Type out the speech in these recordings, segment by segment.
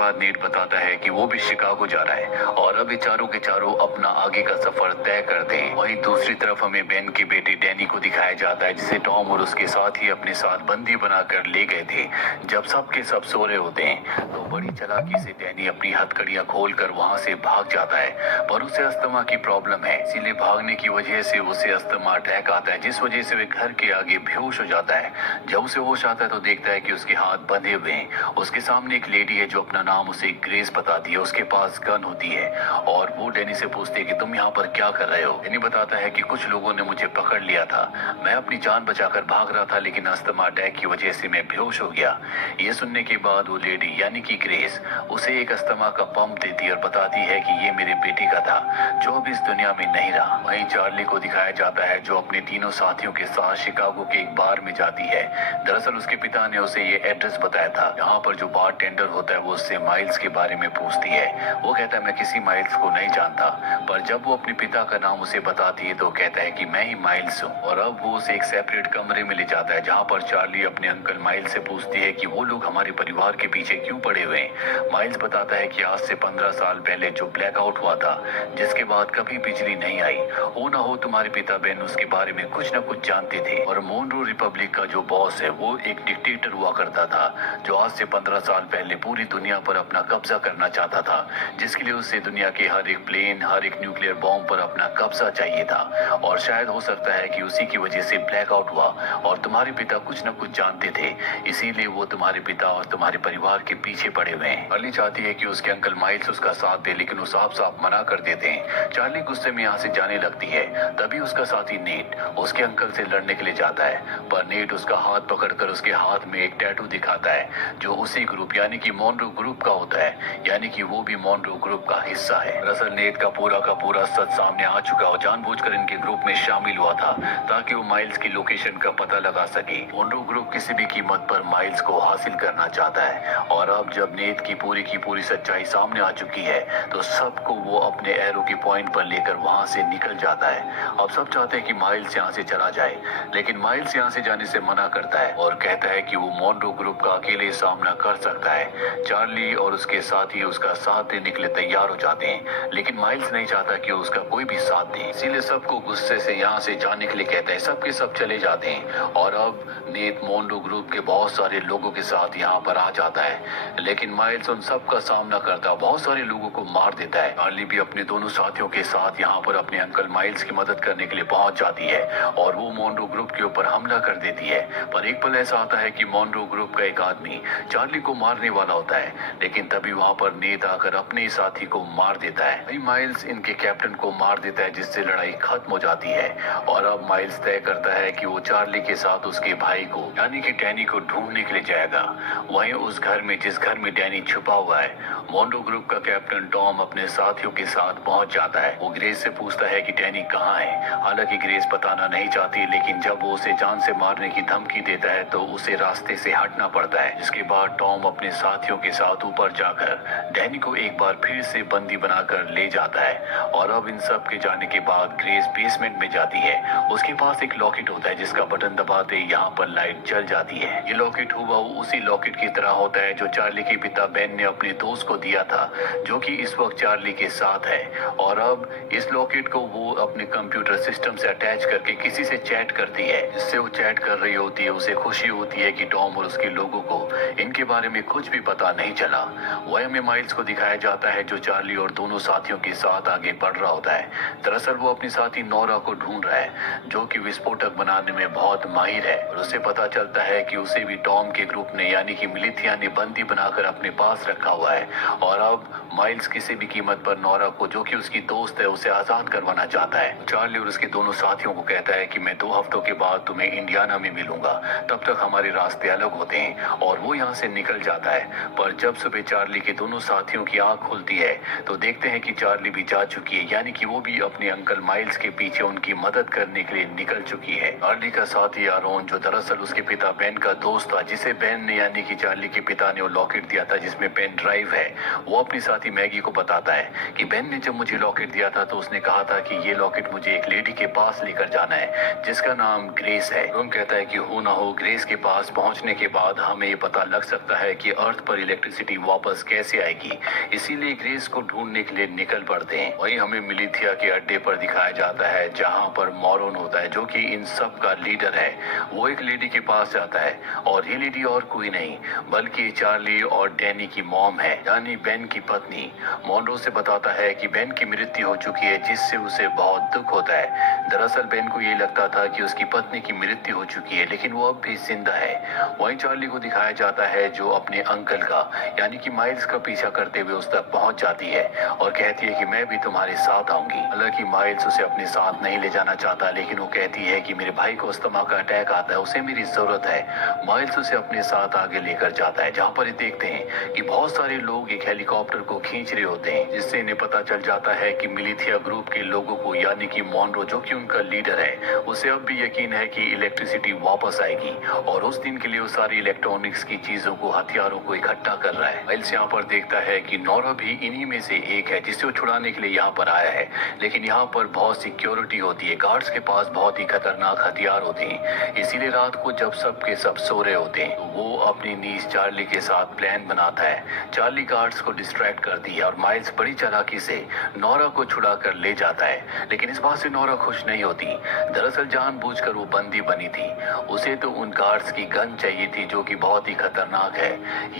बाद नेट बताता है कि वो भी शिकागो जा रहा है और अब ये चारों के चारों अपना आगे का सफर तय करते हैं। वहीं दूसरी तरफ हमें बेन के बेटे डैनी को दिखाया जाता है, जिसे टॉम और उसके साथ ही अपने साथ बंदी बनाकर ले गए थे। जब सब के सब सो रहे होते हैं तो बड़ी चालाकी से डैनी अपनी हथकड़ियां खोलकर वहां से भाग जाता है, पर उसे अस्थमा की प्रॉब्लम है, इसीलिए भागने की वजह से उसे अस्थमा अटैक आता है, जिस वजह से वे घर के आगे बेहोश हो जाता है। जब उसे होश आता है तो देखता है कि उसके हाथ बंधे हुए हैं। उसके सामने एक लेडी है जो अपना नाम उसे ग्रेस बताती है। उसके पास गन होती है और वो डैनी से पूछती है कि तुम यहाँ पर क्या कर रहे हो। डैनी बताता है कि कुछ लोगों ने मुझे पकड़ लिया था, मैं अपनी जान बचाकर भाग रहा था, लेकिन अस्थमा अटैक की वजह से मैं बेहोश हो गया। ये सुनने के बाद वो लेडी यानी कि ग्रेस उसे एक अस्थमा का पंप देती है और बताती है कि ये मेरे बेटे का था जो अब इस दुनिया में नहीं रहा। वहीं चार्ली को दिखाया जाता है जो अपने तीनों साथियों के साथ शिकागो के एक बार में जाती है। दरअसल उसके पिता ने उसे ये एड्रेस बताया था जहाँ पर जो बार टेंडर होता है वो उससे माइल्स के बारे में पूछती है। वो कहता है मैं किसी माइल्स को नहीं जानता, पर जब वो अपने पिता का नाम उसे बताती है तो कहता है कि मैं ही माइल्स हूँ। और अब वो उसे एक सेपरेट कमरे में ले जाता है जहाँ पर चार्ली अपने अंकल माइल्स से पूछती है कि वो लोग हमारे परिवार के पीछे क्यों पड़े हुए हैं। माइल्स बताता है कि आज से 15 साल पहले जो ब्लैकआउट हुआ था जिसके बाद कभी बिजली नहीं आई, हो ना हो तुम्हारे पिता बेन उसके बारे में कुछ न कुछ जानते थे। और मोनरो रिपब्लिक का जो बॉस है वो एक डिक्टेटर हुआ करता था जो आज से 15 साल पहले पूरी दुनिया पर अपना कब्जा करना चाहता था, जिसके लिए उसे दुनिया के हर एक प्लेन हर एक न्यूक्लियर बॉम्ब पर अपना कब्जा चाहिए था। और शायद हो सकता है कि उसी की वजह से ब्लैकआउट हुआ और तुम्हारे पिता कुछ न कुछ जानते थे, इसीलिए वो तुम्हारे पिता और तुम्हारे परिवार के पीछे पड़े हुए हैं। चार्ली चाहती है कि उसके अंकल माइल्स उसका साथ दे, लेकिन वो साफ साफ मना कर देते हैं। चार्ली गुस्से में यहाँ से जाने लगती है, तभी उसका साथी नेट उसके अंकल से लड़ने के लिए जाता है, पर नेट उसका हाथ पकड़कर उसके हाथ में एक टैटू दिखाता है जो उसी ग्रुप यानी कि मोनरो ग्रुप का होता है, यानी कि वो भी मोनरो ग्रुप का हिस्सा है। दरअसल नेट का पूरा सच सामने आ चुका और जानबूझकर इनके ग्रुप में शामिल हुआ था ताकि वो माइल्स की लोकेशन का पता लगा सके। मोनरो ग्रुप किसी भी कीमत पर माइल्स को हासिल करना चाहता है और अब जब नेट की पूरी सच्चाई सामने आ चुकी है तो सबको वो अपने एरो के पॉइंट पर लेकर वहां से निकल जाता है। अब सब चाहते हैं कि माइल्स यहाँ से चला जाए, लेकिन माइल्स यहाँ से जाने से मना करता है और कहता है कि वो मोनरो ग्रुप का अकेले सामना कर सकता है। चार्ली और उसके साथी उसका साथ देने के लिए तैयार हो जाते हैं, लेकिन माइल्स नहीं चाहता कि उसका कोई भी साथ दे, इसीलिए सबको गुस्से से यहाँ से जाने के लिए कहता है। सबके सब चले जाते हैं और अब नेट मोनरो ग्रुप के बहुत सारे लोगों के साथ यहाँ पर आ जाता है, लेकिन माइल्स उन सब का सामना करता बहुत सारे लोगों को मार देता है। चार्ली भी अपने दोनों साथियों के साथ यहाँ पर अपने अंकल माइल्स की मदद करने के लिए पहुंच जाती है और वो मोनरो ग्रुप के ऊपर हमला कर देती है। पर एक पल ऐसा आता है कि मोनरो ग्रुप का एक आदमी चार्ली को मारने वाला होता है, लेकिन तभी वहां पर नेट आकर अपने साथी को मार देता है। माइल्स इनके कैप्टन को मार देता है जिससे लड़ाई खत्म हो जाती है और अब माइल्स तय करता है कि वो चार्ली के साथ उसके भाई को यानी कि डैनी को ढूंढने के लिए जाएगा। वहीं उस घर में जिस घर में डैनी छुपा हुआ है, मोनरो ग्रुप का कैप्टन टॉम अपने साथियों के साथ पहुंच जाता है। वो ग्रेस से पूछता है कि डैनी कहाँ है। हालांकि ग्रेस बताना नहीं चाहती, लेकिन जब वो उसे जान से मारने की धमकी देता है तो उसे रास्ते से हटना पड़ता है। इसके बाद टॉम अपने साथियों के साथ ऊपर जाकर डैनी को एक बार फिर से बंदी बनाकर ले जाता है और अब इन सब के जाने के बाद ग्रेस बेसमेंट में जाती है। उसके पास एक लॉकेट होता है जिसका बटन दबाते ही यहाँ पर लाइट जल जाती है। ये लॉकेट हुबहू उसी लॉकेट की तरह होता है जो चार्ली के पिता बेन ने अपने दोस्त को दिया था, जो कि इस वक्त चार्ली के साथ है। और अब इस लॉकेट को वो अपने कंप्यूटर सिस्टम से अटैच करके किसी से चैट करती है। जिससे वो चैट कर रही होती है उसे खुशी होती है कि टॉम और उसके लोगों को इनके बारे में कुछ भी पता नहीं चला। वह हमें माइल्स को दिखाया जाता है जो चार्ली और दोनों साथियों के साथ आगे बढ़ रहा होता है। दरअसल वो अपनी साथी नोरा को ढूंढ रहा है जो कि विस्फोटक बनाने में बहुत माहिर है और उसे पता चलता है कि उसे भी टॉम के ग्रुप ने यानी कि मिलिथिया ने बंदी बनाकर अपने पास रखा हुआ है और अब माइल्स किसी भी कीमत पर नोरा को जो कि उसकी दोस्त है उसे आजाद करवाना चाहता है। चार्ली और उसके दोनों साथियों को कहता है कि मैं 2 हफ्तों के बाद तुम्हें इंडियाना में मिलूंगा, तब तक हमारे रास्ते अलग होते हैं और वो यहाँ से निकल जाता है। पर जब सुबह चार्ली के दोनों साथियों की आंख खुलती है तो देखते हैं कि चार्ली भी जा चुकी है, यानी कि वो भी अपने अंकल माइल्स के पीछे उनकी मदद करने के लिए निकल चुकी है। चार्ली का साथी आरोन जो दरअसल उसके पिता बेन का दोस्त था, जिसे बेन ने यानी कि चार्ली के पिता ने वो लॉकेट दिया था जिसमें पेन ड्राइव है, वो अपनी साथी मैगी को बताता है कि बेन ने जब मुझे लॉकेट दिया था तो उसने कहा था कि ये लॉकेट मुझे एक लेडी के पास लेकर जाना है जिसका नाम ग्रेस है। रोम कहता है कि हो ना हो ग्रेस के पास पहुंचने के बाद हमें ये पता लग सकता है कि अर्थ पर इलेक्ट्रिसिटी इलेक्ट्रिसिटी वापस कैसे आएगी। इसीलिए ग्रेस को ढूंढने के लिए निकल पड़ते हैं। वहीं हमें मिलिथिया के अड्डे पर दिखाया जाता है जहां पर मॉरोन होता है जो कि इन सब का लीडर है। वो एक लेडी के पास जाता है और ये लेडी और कोई नहीं बल्कि चार्ली और डैनी की मॉम है, यानी बेन की पत्नी। मॉनरो से बताता है कि बेन की मृत्यु हो चुकी है जिससे उसे बहुत दुख होता है। दरअसल बेन को ये लगता था कि उसकी पत्नी की मृत्यु हो चुकी है लेकिन वो अब भी जिंदा है। वहीं चार्ली को दिखाया जाता है जो अपने अंकल का यानी कि माइल्स का पीछा करते हुए उस तक पहुंच जाती है और कहती है कि मैं भी तुम्हारे साथ आऊंगी। हालांकि माइल्स उसे अपने साथ नहीं ले जाना चाहता लेकिन वो कहती है कि मेरे भाई को अस्थमा का अटैक आता है, उसे मेरी जरूरत है। माइल्स उसे अपने साथ आगे लेकर जाता है जहाँ पर ये देखते हैं कि बहुत सारे लोग एक हेलीकॉप्टर को खींच रहे होते हैं, जिससे इन्हें पता चल जाता है कि मिलिथिया ग्रुप के लोगों को यानी कि मॉनरो जो कि उनका लीडर है उसे अब भी यकीन है कि इलेक्ट्रिसिटी वापस आएगी और उस दिन के लिए वो सारी इलेक्ट्रॉनिक्स की चीजों को हथियारों को इकट्ठा कर रहा है। माइल्स यहाँ पर देखता है कि नोरा भी इन्हीं में से एक है जिसे वो छुड़ाने के लिए यहाँ पर आया है, लेकिन यहाँ पर बहुत सिक्योरिटी होती है, गार्ड्स के पास बहुत ही खतरनाक हथियार होते हैं। इसीलिए रात को जब सब के सब सो रहे होते हैं तो वो अपनी नीज चार्ली के साथ प्लान बनाता है। चार्ली गार्ड्स को डिस्ट्रैक्ट करती है और माइल्स बड़ी चालाकी से नोरा को छुड़ा कर ले जाता है, लेकिन इस बात से नोरा खुश नहीं होती। दरअसल जानबूझकर वो बंदी बनी थी, उसे तो उन गार्ड्स की गन चाहिए थी जो कि बहुत ही खतरनाक है।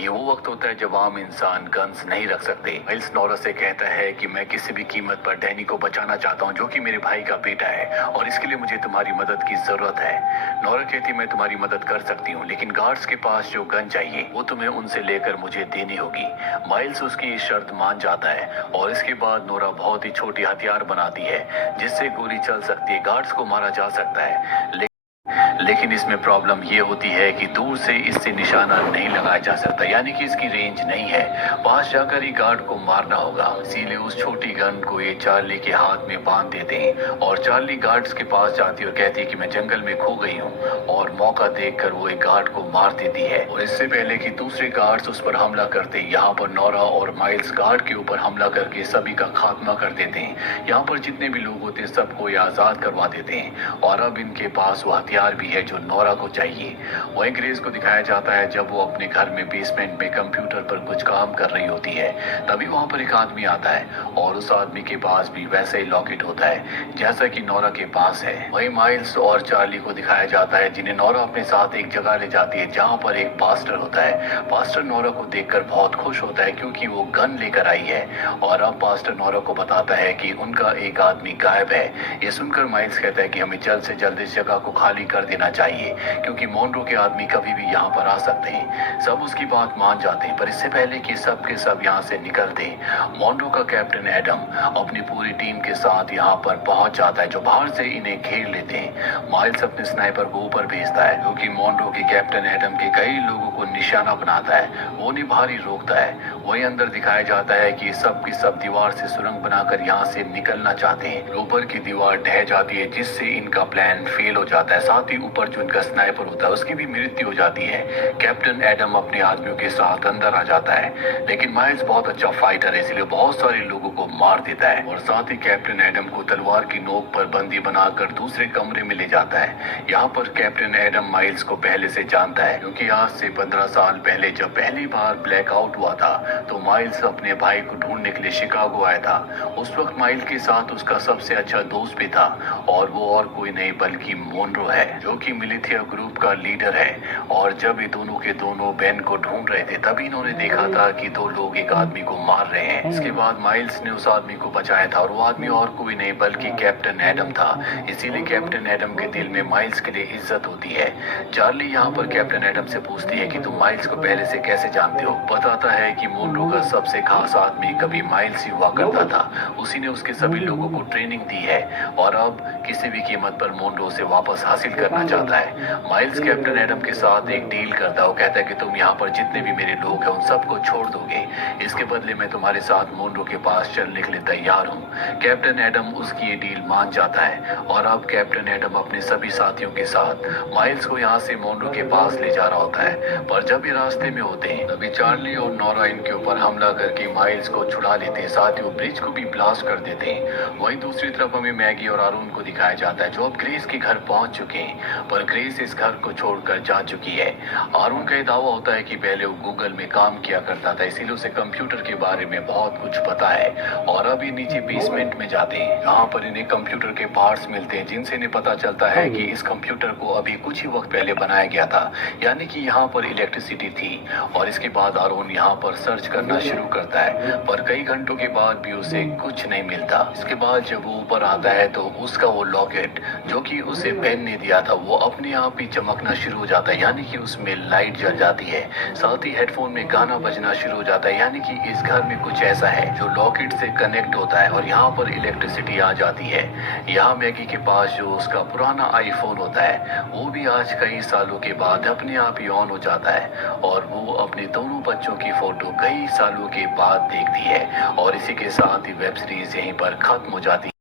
ये वो वक्त होता है जब आम इंसान गन्स नहीं रख सकते। माइल्स नोरा से कहता है कि मैं किसी भी कीमत पर डैनी को बचाना चाहता हूँ जो कि मेरे भाई का बेटा है और इसके लिए मुझे तुम्हारी मदद की जरूरत है। नोरा कहती मैं तुम्हारी मदद कर सकती हूँ लेकिन गार्ड्स के पास जो गन चाहिए वो तुम्हें उनसे लेकर मुझे देनी होगी। माइल्स उसकी शर्त मान जाता है और इसके बाद नोरा बहुत ही छोटी हथियार बनाती है जिससे गोली चल सकती है, गार्ड्स को मारा जा सकता है। लेकिन इसमें प्रॉब्लम ये होती है कि दूर से इससे निशाना नहीं लगाया जा सकता, यानी कि इसकी रेंज नहीं है, पास जाकर ही गार्ड को मारना होगा। इसीलिए उस छोटी गन को ये चार्ली के हाथ में बांध देते हैं और चार्ली गार्ड्स के पास जाती है और कहती है कि मैं जंगल में खो गई हूँ और मौका देखकर वो एक गार्ड को मार देती है। और इससे पहले कि दूसरे गार्ड्स उस पर हमला करते यहाँ पर नोरा और माइल्स गार्ड के ऊपर हमला करके सभी का खात्मा कर देते हैं। यहाँ पर जितने भी लोग होते हैं सबको ये आजाद करवा देते हैं और अब इनके पास वो हथियार भी है जो नोरा को चाहिए। वहीं ग्रेस को दिखाया जाता है जब वो अपने घर में बेसमेंट में कंप्यूटर पर कुछ काम कर रही होती है, तभी वहां पर एक आदमी आता है और उस आदमी के पास भी वैसा ही लॉकेट होता है जैसा कि नोरा के पास है। वहीं माइल्स और चार्ली को दिखाया जाता है जिन्हें नोरा अपने साथ एक जगह ले जाती है जहां पर एक पास्टर होता है। पास्टर नोरा को देखकर बहुत खुश होता है क्योंकि वो गन लेकर आई है और अब पास्टर नोरा को बताता है कि उनका एक आदमी गायब है। ये सुनकर माइल्स कहता है कि हमें जल्द से जल्द इस जगह को खाली कर देना चाहिए क्योंकि मॉनरो के आदमी कभी भी यहाँ पर आ सकते हैं। सब उसकी बात मान जाते हैं पर इससे पहले कि सब के सब यहाँ से निकलते मॉनरो का कैप्टन एडम अपनी पूरी टीम के साथ यहाँ पर पहुंच जाता है जो बाहर से इन्हें घेर लेते हैं। माइल्स अपने स्नाइपर को ऊपर भेजता है क्योंकि मॉनरो के कैप्टन एडम के कई लोगों को निशाना बनाता है, वो उन्हें बाहर ही रोकता है। वहीं अंदर दिखाया जाता है कि सब की सब दीवार से सुरंग बनाकर यहाँ से निकलना चाहते हैं। ऊपर की दीवार ढह जाती है जिससे इनका प्लान फेल हो जाता है, साथ ही ऊपर जो इनका स्नाइपर होता है उसकी भी मृत्यु हो जाती है। कैप्टन एडम अपने आदमियों के साथ अंदर आ जाता है लेकिन माइल्स बहुत अच्छा फाइटर है इसलिए बहुत सारे लोगों को मार देता है और साथ ही कैप्टन एडम को तलवार की नोक पर बंदी बनाकर दूसरे कमरे में ले जाता है। यहाँ पर कैप्टन एडम माइल्स को पहले से जानता है क्योंकि आज से 15 साल पहले जब पहली बार ब्लैकआउट हुआ था तो माइल्स अपने भाई को ढूंढने के लिए शिकागो आया था। उस वक्त माइल्स के साथ उसका सबसे अच्छा दोस्त भी था और वो और कोई नहीं बल्कि मॉनरो है जो कि मिलिथिया ग्रुप का लीडर है। और जब ये दोनों के दोनों बेन को ढूंढ रहे थे तभी इन्होंने देखा था कि दो लोग एक आदमी को मार रहे हैं। इसके बाद माइल्स ने उस आदमी को बचाया था और वो आदमी और कोई नहीं बल्कि कैप्टन एडम था। इसीलिए कैप्टन एडम के दिल में माइल्स के लिए इज्जत होती है। चार्ली यहाँ पर कैप्टन एडम से पूछती है कि तुम माइल्स को पहले से कैसे जानते हो। बताता है कि मॉनरो का सबसे खास आदमी कभी माइल्स ही हुआ करता था, उसी ने उसके सभी लोगों को ट्रेनिंग दी है और अब किसी भी कीमत पर मॉनरो से वापस हासिल करना चाहता है। माइल्स कैप्टन एडम के साथ एक डील करता है, वो कहता है कि तुम यहाँ पर जितने भी मेरे लोग हैं उन सबको छोड़ दोगे, इसके बदले मैं तुम्हारे साथ मोनरो के पास चलने के लिए तैयार हूँ। कैप्टन एडम उसकी ये डील मान जाता है और अब कैप्टन एडम अपने सभी साथियों के साथ माइल्स को यहाँ से मोनरो के पास ले जा रहा होता है। पर जब ये रास्ते में होते हैं तभी चार्ली और नोरा इनके ऊपर हमला करके माइल्स को छुड़ा लेते हैं, साथ ही वो ब्रिज को भी ब्लास्ट कर देते हैं। वहीं दूसरी तरफ हमें मैगी और आरून को दिखाया जाता है जो अब ग्रेस के घर पहुंच चुके हैं, पर ग्रेस इस घर को छोड़कर जा चुकी है। आरून का ये दावा होता है कि पहले वो गूगल में काम किया करता था, इसीलिए उसे कंप्यूटर के बारे में बहुत कुछ पता है। और अब ये नीचे बेसमेंट में जाते हैं, यहाँ पर इन्हें कंप्यूटर के पार्ट्स मिलते हैं जिनसे इन्हें पता चलता है कि इस कंप्यूटर को अभी कुछ ही वक्त पहले बनाया गया था, यानी कि यहाँ पर इलेक्ट्रिसिटी थी। और इसके बाद आरून यहाँ पर सर्च करना शुरू करता है, पर कई घंटों के बाद भी उसे कुछ नहीं मिलता। इसके बाद जब वो ऊपर आता है तो उसका वो लॉकेट जो कि उसे बेन ने दिया था वो अपने आप ही चमकना शुरू हो जाता है, यानी कि उसमें लाइट जल जाती है। साथ ही हेडफोन में गाना बजना शुरू हो जाता है, यानी कि इस घर में कुछ ऐसा है जो लॉकेट से कनेक्ट होता है और यहाँ पर इलेक्ट्रिसिटी आ जाती है। यहाँ मैगी के पास जो उसका पुराना आईफोन होता है वो भी आज कई सालों के बाद अपने आप ही ऑन हो जाता है और वो अपने दोनों बच्चों की फोटो कई सालों के बाद देखती है। और इसी के साथ ही वेब सीरीज यहीं पर खत्म हो जाती है।